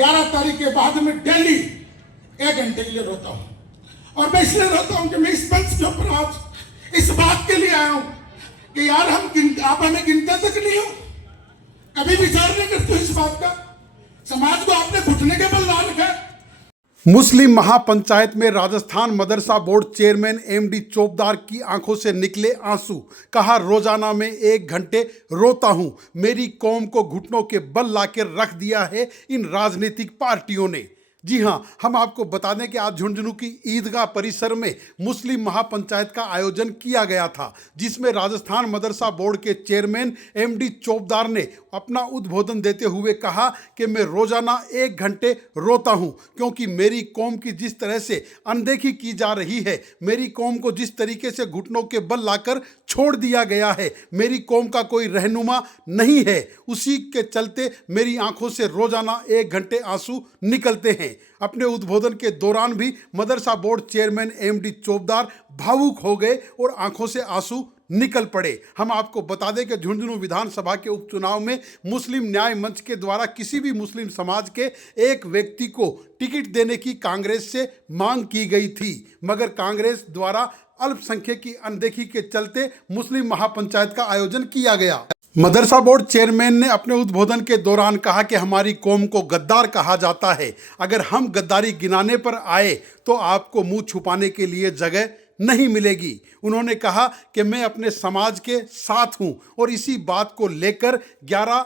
11 तारीख के बाद में डेली 1 घंटे के लिए रोता हूं। और मैं इसलिए रोता हूं कि मैं इस मंच के ऊपर आज इस बात के लिए आया हूं कि यार आप हमें गिनते तक नहीं हो, कभी विचार नहीं करते हो इस बात का। समाज को आपने घुटने के बल ला रखा है। मुस्लिम महापंचायत में राजस्थान मदरसा बोर्ड चेयरमैन एमडी चोपदार की आंखों से निकले आंसू। कहा, रोजाना में 1 घंटे रोता हूं। मेरी कौम को घुटनों के बल लाकर रख दिया है इन राजनीतिक पार्टियों ने। जी हां, हम आपको बता दें कि आज झुंझुनू की ईदगाह परिसर में मुस्लिम महापंचायत का आयोजन किया गया था, जिसमें राजस्थान मदरसा बोर्ड के चेयरमैन एमडी चोपदार ने अपना उद्बोधन देते हुए कहा कि मैं रोजाना 1 घंटे रोता हूं, क्योंकि मेरी कौम की जिस तरह से अनदेखी की जा रही है, मेरी कौम को जिस तरीके से घुटनों के बल लाकर छोड़ दिया गया है, मेरी कौम का कोई रहनुमा नहीं है, उसी के चलते मेरी आंखों से रोजाना 1 घंटे आंसू निकलते हैं। अपने उद्बोधन के दौरान भी मदरसा बोर्ड चेयरमैन एमडी चोपदार भावुक हो गए और आंखों से आंसू निकल पड़े। हम आपको बता दें कि झुंझुनू विधानसभा के उपचुनाव में मुस्लिम न्याय मंच के द्वारा किसी भी मुस्लिम समाज के एक व्यक्ति को टिकट देने की कांग्रेस से मांग की गई थी, मगर कांग्रेस द्वारा अल्पसंख्यक की अनदेखी के चलते मुस्लिम महापंचायत का आयोजन किया गया। मदरसा बोर्ड चेयरमैन ने अपने उद्बोधन के दौरान कहा कि हमारी कौम को गद्दार कहा जाता है। अगर हम गद्दारी गिनाने पर आए तो आपको मुंह छुपाने के लिए जगह नहीं मिलेगी। उन्होंने कहा कि मैं अपने समाज के साथ हूं और इसी बात को लेकर 11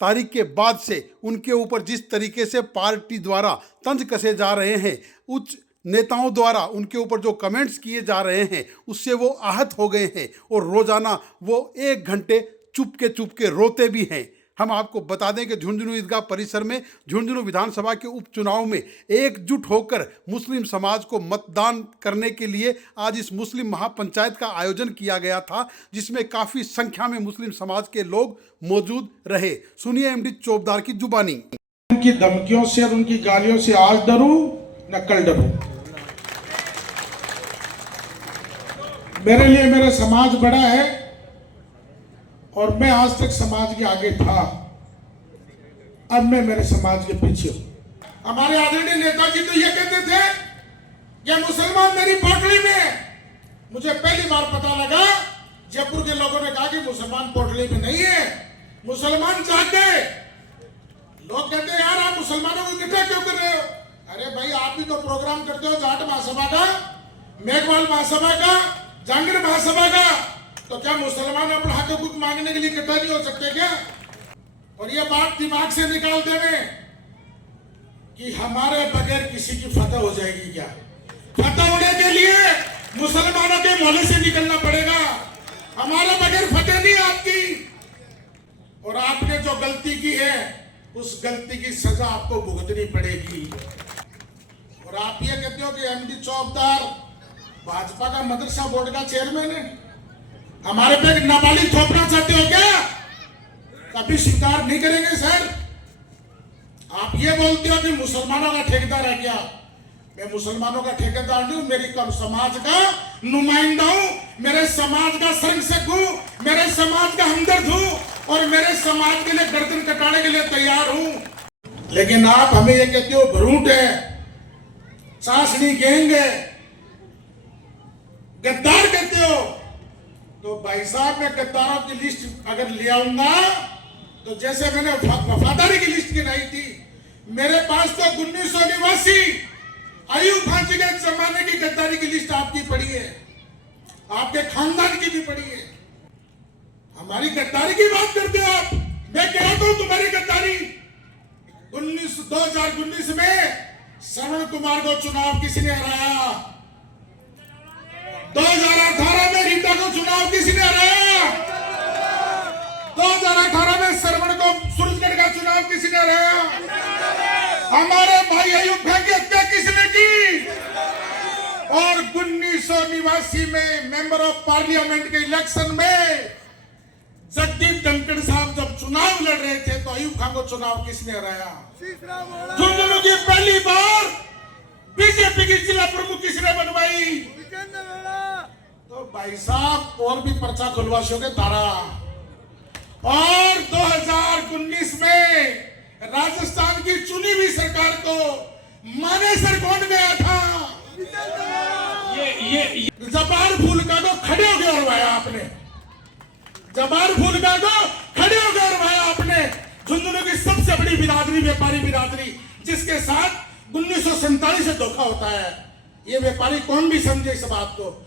तारीख के बाद से उनके ऊपर जिस तरीके से पार्टी द्वारा तंज कसे जा रहे हैं, उच्च नेताओं द्वारा उनके ऊपर जो कमेंट्स किए जा रहे हैं, उससे वो आहत हो गए हैं और रोजाना वो 1 घंटे चुपके रोते भी हैं। हम आपको बता दें कि झुंझुनू ईदगाह परिसर में झुंझुनू विधानसभा के उपचुनाव में एकजुट होकर मुस्लिम समाज को मतदान करने के लिए आज इस मुस्लिम महापंचायत का आयोजन किया गया था, जिसमें काफ़ी संख्या में मुस्लिम समाज के लोग मौजूद रहे। सुनिए एमडी चोपदार की जुबानी। उनकी धमकियों से और उनकी गालियों से आज डरूं न कल डरूं। मेरे लिए मेरा समाज बड़ा है और मैं आज तक समाज के आगे था, अब मैं मेरे समाज के पीछे हूं। हमारे आदरणीय नेताजी तो ये कहते थे कि मुसलमान मेरी पोटली में। मुझे पहली बार पता लगा, जयपुर के लोगों ने कहा कि मुसलमान पोटली में नहीं है, मुसलमान जाग गए। लोग कहते हैं यार आप मुसलमानों को इकट्ठा क्यों कर रहे हो? अरे भाई आप भी तो प्रोग्राम करते हो जाट महासभा का, मेघवाल महासभा का, जांगीर महासभा का, तो क्या मुसलमान अपना हक हकूक मांगने के लिए इकट्ठा नहीं हो सकते क्या? और ये बात दिमाग से निकाल देवे कि हमारे बगैर किसी की फतह हो जाएगी क्या? फतह होने के लिए मुसलमानों के मोहल्ले से निकलना पड़ेगा, हमारे बगैर फतह नहीं आपकी। और आपने जो गलती की है उस गलती की सजा आपको भुगतनी पड़ेगी। और आप ये कहते हो कि एमडी चौबदार भाजपा का मदरसा बोर्ड का चेयरमैन है, हमारे पे नाबालिग थोपना चाहते हो क्या? कभी स्वीकार नहीं करेंगे सर। आप ये बोलते हो कि मुसलमानों का ठेकेदार है क्या? मैं मुसलमानों का ठेकेदार नहीं हूं, मेरी कम समाज का नुमाइंदा हूं, मेरे समाज का संरक्षक हूं, मेरे समाज का हमदर्द हूं और मेरे समाज के लिए गर्दन कटाने के लिए तैयार हूं। लेकिन आप हमें ये कहते हो भ्रूट है, चाशनी गैंग है, गद्दार कहते हो। तो भाई साहब मैं गद्दारों की लिस्ट अगर ले आऊंगा तो जैसे मैंने वफादारी की लिस्ट गिनाई थी, मेरे पास तो 1900 निवासी अयूब खान जी के जमाने की गद्दारी की लिस्ट आपकी पड़ी है, आपके खानदान की भी पड़ी है। हमारी गद्दारी की बात करते हो आप, मैं कह रहा हूं तुम्हारी गद्दारी। 2019 में श्रवण कुमार को चुनाव किसी ने हराया, 2018 में रीटा को चुनाव किसी ने हराया, 2018 में श्रवण को सूरजगढ़ का चुनाव किसी ने हराया, हमारे भाई अयूब खान की हत्या किसने की, और 1989 में मेंबर ऑफ पार्लियामेंट के इलेक्शन में जगदीप धनखड़ साहब जब चुनाव लड़ रहे थे तो अयूब खान को चुनाव किसने हराया? झुंझुनू की पहली बार बीजेपी की जिला प्रमुख किसने बनवाई? तो भाई साहब और भी पर्चा खुलवासियों के धारा। और 2019 में राजस्थान की चुनी हुई सरकार को मानेसर कौन गया था? ये जबार फूलका को खड़े हो गए उड़वाया आपने। जबार फूलका को खड़े हो गए उड़वाया आपने। झुंझुनू की सबसे बड़ी बिरादरी व्यापारी बिरादरी, जिसके साथ 1947 से धोखा होता है। ये व्यापारी कौन भी समझे इस बात को।